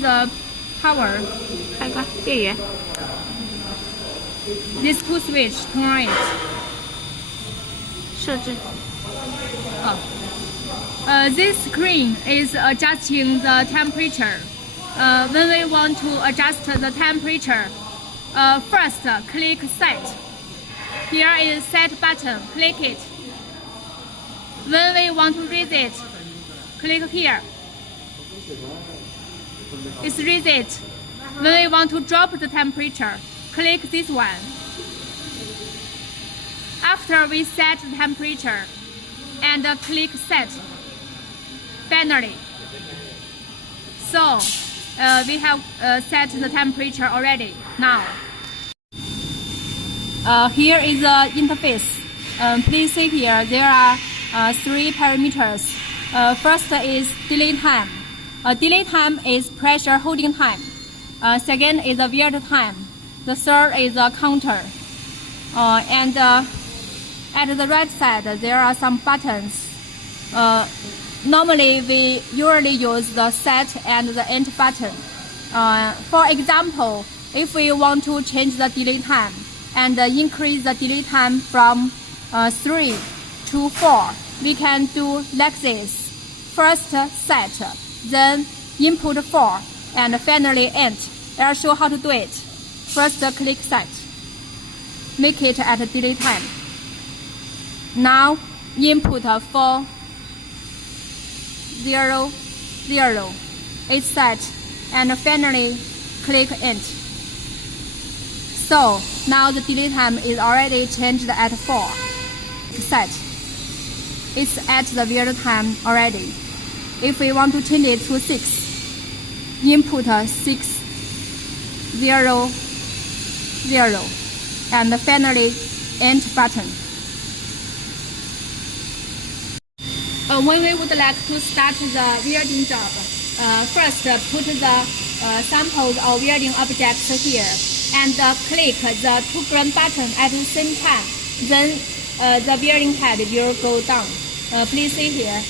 The power. 开关电源。 These two switch turn it. 设置。 This screen is adjusting the temperature. When we want to adjust the temperature, first click Set. Here is Set button. Click it. When we want to raise it, click here. It's raise it. When we want to drop the temperature, click this one. After we set the temperature, and click Set. Finally, so we have set the temperature already. Now, here is the interface. Please see here, there are 3 parameters. First is delay time. Delay time is pressure holding time. Second is the wear time. The third is the counter. And at the right side, there are some buttons. Normally, we usually use the set and the end button. For example, if we want to change the delay time and increase the delay time from 3 to 4, we can do like this. First set, then input 4, and finally end. I'll show how to do it. First click set. Make it at delay time. Now input 4, 0, 0. It's set, and finally click end. So now the delay time is already changed at 4. Set. It's at the wear time already. If we want to change it to 6, input 6, 0, 0, and finally end button. When we would like to start the welding job, first put the samples of welding objects here and click the 2 green button at the same time. Then the welding pad will go down. Please see here.